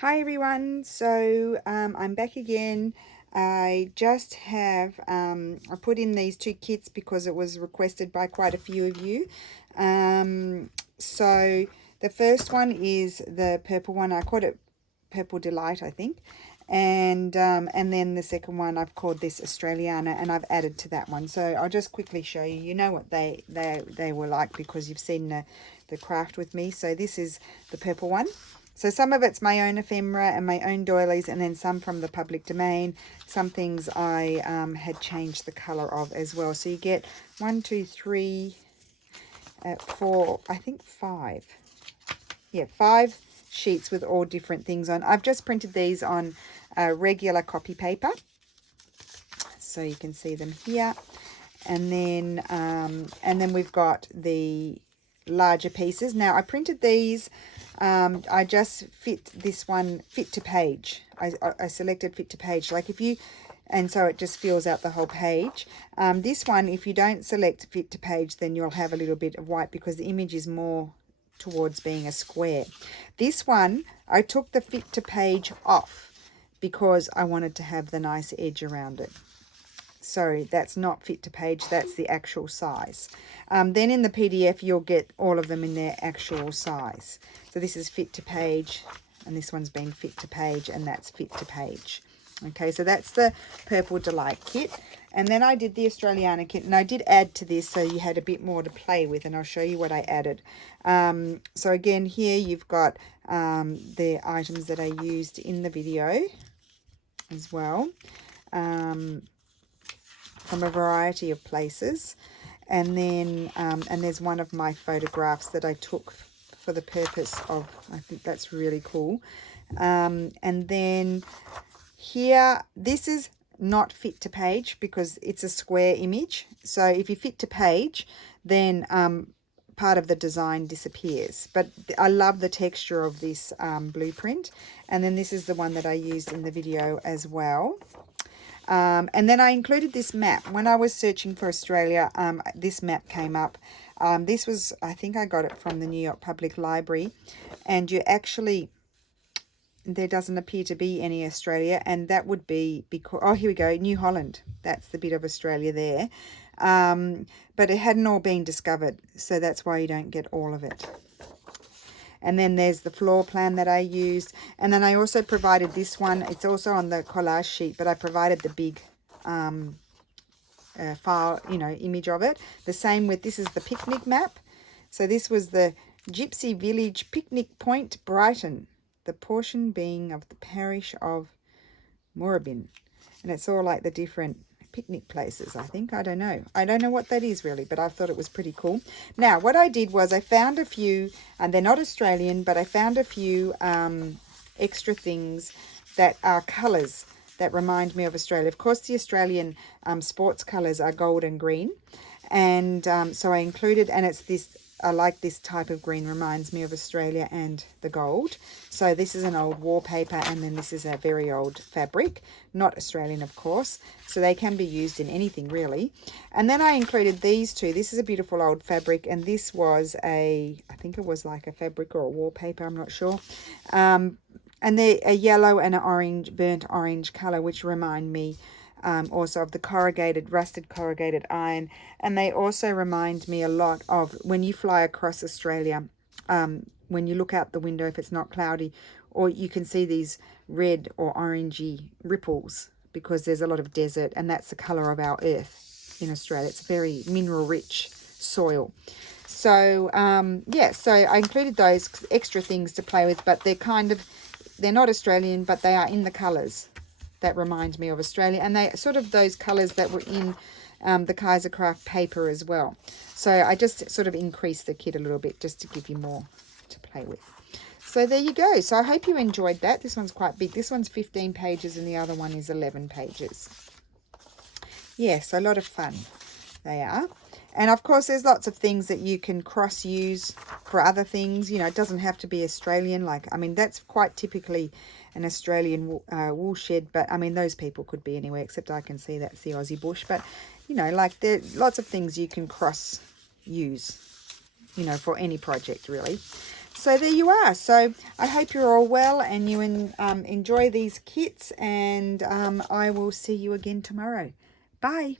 Hi everyone, so I'm back again. I just have, I put in these two kits because it was requested by quite a few of you. So the first one is the purple one. I called it Purple Delight, I think. And then the second one I've called this Australiana, and I've added to that one. So I'll just quickly show you. You know what they were like because you've seen the craft with me. So this is the purple one. So some of it's my own ephemera and my own doilies, and then some from the public domain. Some things I had changed the colour of as well. So you get 1, 2, 3, 4, I think 5. Yeah, 5 sheets with all different things on. I've just printed these on regular copy paper, so you can see them here. And then we've got the larger pieces. Now I printed these. I just fit this one fit to page. I selected fit to page, like if you, and so it just fills out the whole page. This one, if you don't select fit to page, then you'll have a little bit of white because the image is more towards being a square. This one, I took the fit to page off because I wanted to have the nice edge around it. So that's not fit to page, that's the actual size. Then in the PDF, you'll get all of them in their actual size. So this is fit to page, and this one's been fit to page, and that's fit to page. Okay, so that's the Purple Delight kit. And then I did the Australiana kit, and I did add to this so you had a bit more to play with, and I'll show you what I added. So again, here you've got the items that I used in the video as well. From a variety of places, and then and there's one of my photographs that I took for the purpose of, I think that's really cool. And then here, this is not fit to page because it's a square image. So if you fit to page, then part of the design disappears. But I love the texture of this blueprint. And then this is the one that I used in the video as well. And then I included this map. When I was searching for Australia, this map came up. This was, I think I got it from the New York Public Library. And you actually, there doesn't appear to be any Australia. And that would be because, oh, here we go, New Holland. That's the bit of Australia there. But it hadn't all been discovered. So that's why you don't get all of it. And then there's the floor plan that I used. And then I also provided this one. It's also on the collage sheet, but I provided the big file, image of it. The same with, this is the picnic map. So this was the Gypsy Village Picnic Point, Brighton. The portion being of the parish of Moorabbin. And it's all like the different picnic places, I think. I don't know what that is really, but I thought it was pretty cool. Now what I did was I found a few, and they're not Australian, but I found a few extra things that are colors that remind me of Australia. Of course, the Australian sports colors are gold and green, and so I included, and it's this, I like this type of green, reminds me of Australia and the gold. So this is an old wallpaper, and then this is a very old fabric, not Australian of course, so they can be used in anything really. And then I included these two. This is a beautiful old fabric, and this was I think it was like a fabric or a wallpaper, I'm not sure. And they're a yellow and an orange, burnt orange color, which remind me also of the rusted corrugated iron. And they also remind me a lot of when you fly across Australia, when you look out the window, if it's not cloudy, or you can see these red or orangey ripples because there's a lot of desert, and that's the color of our earth in Australia. It's a very mineral rich soil. So yeah, so I included those extra things to play with, but they're not Australian, but they are in the colors that remind me of Australia, and they sort of those colors that were in the Kaisercraft paper as well. So I just sort of increased the kit a little bit just to give you more to play with. So there you go. So I hope you enjoyed that. This one's quite big. This one's 15 pages and the other one is 11 pages. Yes, a lot of fun they are. And of course, there's lots of things that you can cross-use for other things. It doesn't have to be Australian. Like, I mean, that's quite typically an Australian wool shed. But, I mean, those people could be anywhere, except I can see that's the Aussie bush. But, like, there's lots of things you can cross-use, for any project, really. So there you are. So I hope you're all well and you enjoy these kits, and I will see you again tomorrow. Bye.